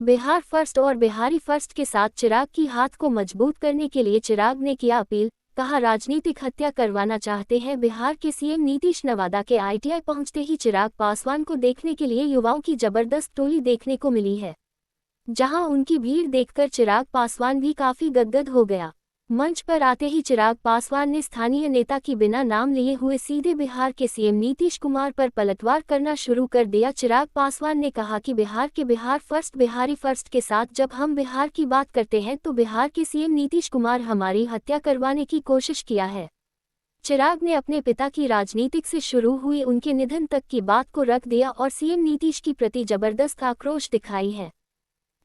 Bihar first और Bihari first के साथ चिराग की हाथ को मजबूत करने के लिए चिराग ने किया अपील। कहा, राजनीतिक हत्या करवाना चाहते हैं। बिहार के सीएम नीतीश नवादा के आईटीआई पहुंचते ही चिराग पासवान को देखने के लिए युवाओं की जबरदस्त टोली देखने को मिली है, जहां उनकी भीड़ देखकर चिराग पासवान भी काफी गदगद हो गया। मंच पर आते ही चिराग पासवान ने स्थानीय नेता की बिना नाम लिए हुए सीधे बिहार के सीएम नीतीश कुमार पर पलटवार करना शुरू कर दिया। चिराग पासवान ने कहा कि बिहार के बिहार फर्स्ट बिहारी फर्स्ट के साथ जब हम बिहार की बात करते हैं तो बिहार के सीएम नीतीश कुमार हमारी हत्या करवाने की कोशिश किया है। चिराग ने अपने पिता की राजनीतिक से शुरू हुई उनके निधन तक की बात को रख दिया और सीएम नीतीश की प्रति जबरदस्त आक्रोश दिखाई है।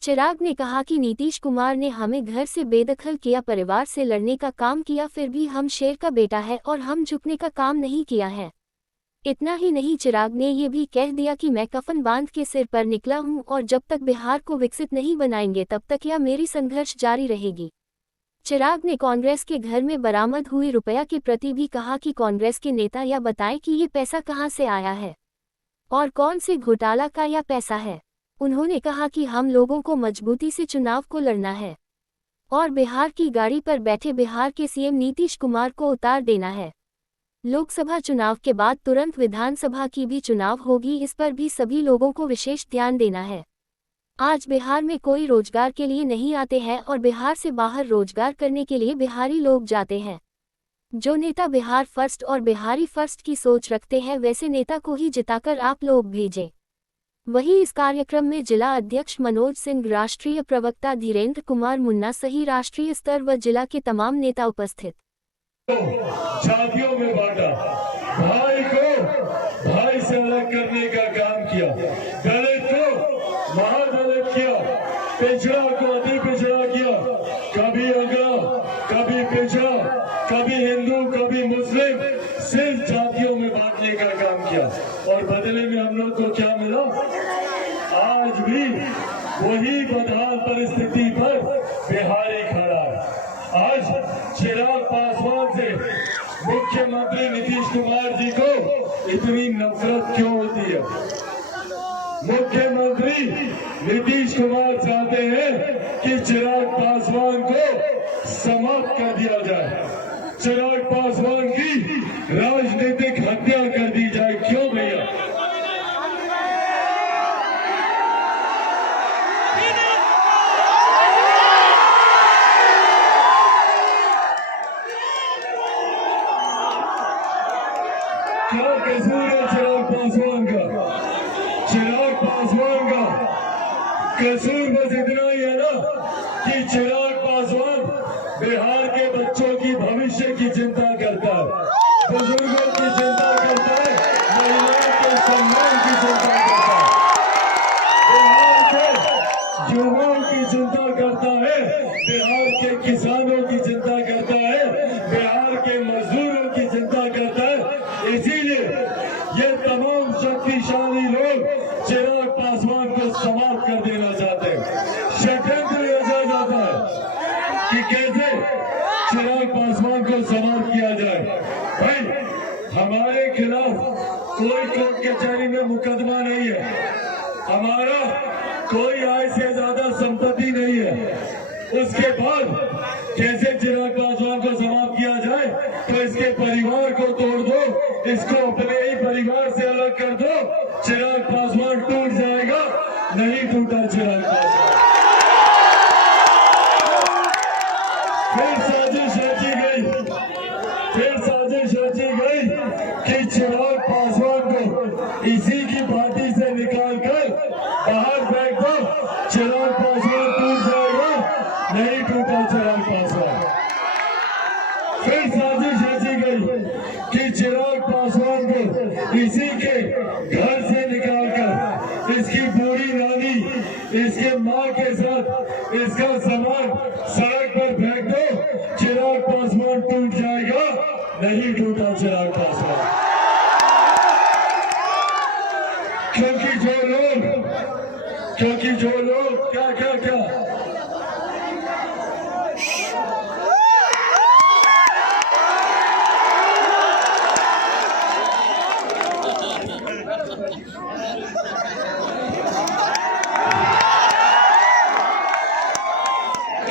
चिराग ने कहा कि नीतीश कुमार ने हमें घर से बेदखल किया, परिवार से लड़ने का काम किया, फिर भी हम शेर का बेटा है और हम झुकने का काम नहीं किया है। इतना ही नहीं, चिराग ने ये भी कह दिया कि मैं कफन बांध के सिर पर निकला हूं और जब तक बिहार को विकसित नहीं बनाएंगे तब तक यह मेरी संघर्ष जारी रहेगी। चिराग ने कांग्रेस के घर में बरामद हुई रुपया के प्रति भी कहा कि कांग्रेस के नेता यह बताएं कि ये पैसा कहां से आया है और कौन से घोटाला का यह पैसा है। उन्होंने कहा कि हम लोगों को मजबूती से चुनाव को लड़ना है और बिहार की गाड़ी पर बैठे बिहार के सीएम नीतीश कुमार को उतार देना है। लोकसभा चुनाव के बाद तुरंत विधानसभा की भी चुनाव होगी, इस पर भी सभी लोगों को विशेष ध्यान देना है। आज बिहार में कोई रोजगार के लिए नहीं आते हैं और बिहार से बाहर रोजगार करने के लिए बिहारी लोग जाते हैं। जो नेता बिहार फर्स्ट और बिहारी फर्स्ट की सोच रखते हैं वैसे नेता को ही जिताकर आप लोग भेजें। वहीं इस कार्यक्रम में जिला अध्यक्ष मनोज सिंह, राष्ट्रीय प्रवक्ता धीरेन्द्र कुमार मुन्ना सही राष्ट्रीय स्तर व जिला के तमाम नेता उपस्थित। जातियों में बांटा, भाई को भाई से अलग करने का काम किया, दलित को महादलित किया, पिछड़ा को अति पिछड़ा किया, कभी अगड़ा कभी पिछड़ा, कभी हिंदू कभी मुस्लिम, सिर्फ जातियों में बांटने का काम किया और बदले में हम लोग को क्या मिला? आज भी वही बदहाल परिस्थिति पर बिहारी खड़ा है। आज चिराग पासवान से मुख्यमंत्री नीतीश कुमार जी को इतनी नफरत क्यों होती है? मुख्यमंत्री नीतीश कुमार चाहते हैं कि चिराग पासवान को समाप्त कर दिया जाए, चिराग पासवान की राजनीतिक हत्या कर दी जाए। क्यों भैया? क्या कसूर है चिराग पासवान का? चिराग पासवान का कसूर बस इतना ही है ना कि चिराग पासवान बिहार के बच्चों की भविष्य की चिंता करता है, बुजुर्गों की चिंता करता है, महिलाओं के सम्मान की चिंता करता है, बिहार के युवाओं की चिंता करता है, बिहार के किसानों की चिंता करता है, बिहार के मजदूरों की चिंता करता है। इसीलिए ये तमाम शक्तिशाली लोग चिराग पासवान को समाप्त कर देना चाहते हैं। षड्यंत्र रचा जाता है कि कैसे चिराग पासवान को समाप्त किया जाए। भाई, हमारे खिलाफ कोई कोर्ट कचहरी में मुकदमा नहीं है, हमारा कोई आय से ज्यादा संपत्ति नहीं है। उसके बाद कैसे चिराग पासवान को समाप्त किया जाए? तो इसके परिवार को तोड़ दो, इसको अपने ही परिवार से अलग कर दो, चिराग पासवान टूट जाएगा। नहीं टूटा चिराग पासवान। फिर साजिश रची गई कि चिराग पासवान को इसी की पार्टी से निकालकर बाहर फेंक दो, चिराग पासवान टूट जाएगा। नहीं टूटा चिराग पासवान। फिर साजिश रची गई कि चिराग पासवान को इसी के घर से निकालकर इसकी बूढ़ी नानी, इसके मां के साथ इसका सामान सड़क पर फेंक दो, चिराग पासवान टूट जाएगा। नहीं टूटा चिराग पासवान। क्योंकि जो लोग क्या क्या क्या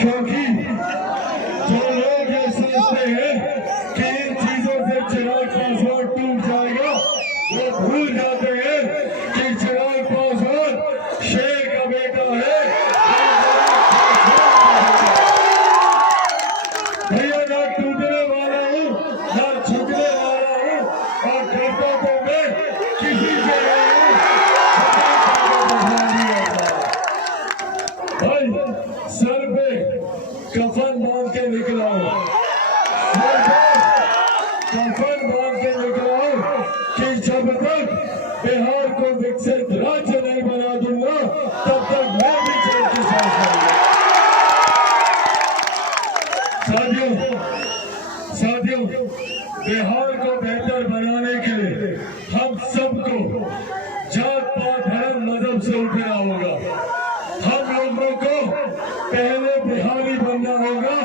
क्योंकि जो लोग ये सोचते हैं कि इन चीजों से चिराग पासवान टूट जाएगा, वो भूल जाते हैं कि चिराग पासवान शेर का बेटा है। भैया ना टूटने वाला हूँ ना झुकने वाला हूँ, और करता तो मैं किसी से नहीं हूँ। भाई सर पे कफन बांध के निकला हूँ, सर पे कफन बांध के निकला हूँ कि जब तक बिहार को विकसित राज्य नहीं बना दूंगा तब तक मैं भी जेल की सांस लूंगा। साथियों, बिहार को बेहतर बनाने के लिए हम सबको जात पात धर्म मजहब से उठना होगा। हम लोगों को पहले बिहारी बनना होगा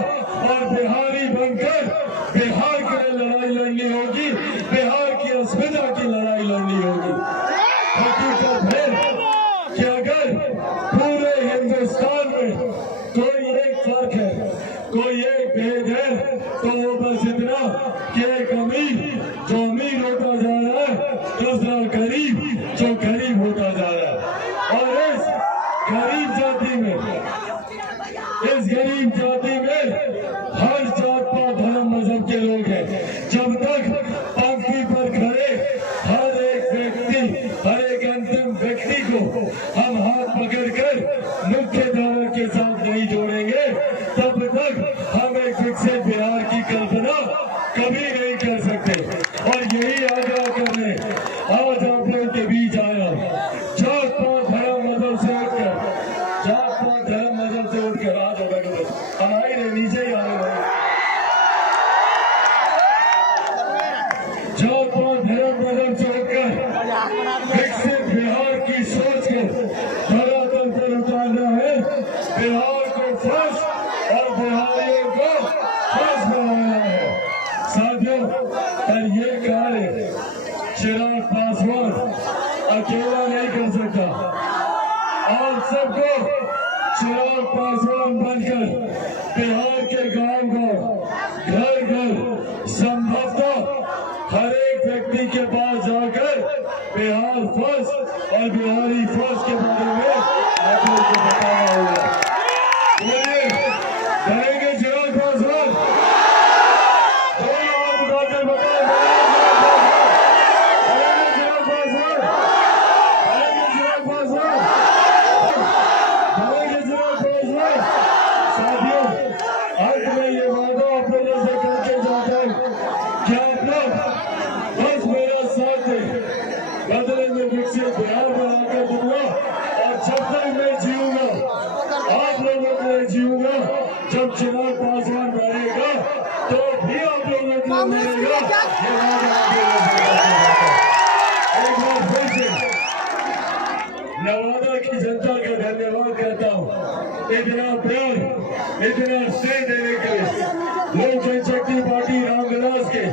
और बिहारी बनकर बिहार के लिए लड़ाई लड़नी होगी, बिहार की अस्मिता की लड़ाई लड़नी होगी। हकीकत है कि अगर पूरे हिंदुस्तान में कोई एक फर्क है, कोई एक भेद है, तो वो बस इतना कि एक अमीर जो अमीर होता जा रहा है, दूसरा गरीब जो गरीब होता जा रहा है। और इस गरीब जाति में हर जात पात धर्म मजहब के लोग हैं। जब तक पंक्ति पर खड़े हर एक अंतिम व्यक्ति को हम हाथ पकड़कर मुख्य धारा के साथ नहीं जोड़ेंगे, तब तक हम एक विकसित बिहार की कल्पना कभी नहीं कर सकते। और यही आग्रह करने आज आप लोगों के बीच आया। जात पात धर्म मजहब से उठकर, जात पात धर्म मजहब से उठकर आज हमारी रहे नीचे ही आने वाले जात पात धर्म मजहब से उठकर विकसित बिहार की सोच को धरातल पर उतारना है। बिहार को फर्स्ट और बिहारियों को फर्स्ट बनाना है। साथियों, पर ये कार्य चिराग पासवान अकेला नहीं कर सकता। आप सबको चिराग पासवान बनकर बिहार के गांव-गांव, घर-घर, संभवतः हर एक व्यक्ति के पास जाकर बिहार फर्स्ट और बिहारी फर्स्ट के बारे में आप लोगों को बताना होगा। बोलिए, करेंगे चिराग पासवान? दोनों हाथ उठाकर बताएं, करेंगे चिराग पासवान? करेंगे चिराग पासवान? करेंगे चिराग पासवान? साथियों, अंत में ये वादा आप लोगों से करके जाता हूं कि आप लोग बस मेरा साथ दें, बदले में विकसित बिहार बनाकर दूंगा। और जब तक मैं जीऊंगा, आप लोगों के लिए जीऊंगा। जब चिराग पासवान मरेगा तो भी आप लोगों को मिलेगा। ये वादा आप लोगों से करता हूं। एक बार फिर से नवादा की जनता का धन्यवाद करता हूँ। इतना प्यार, इतना स्नेह देने के लिए लोक जनशक्ति पार्टी रामविलास के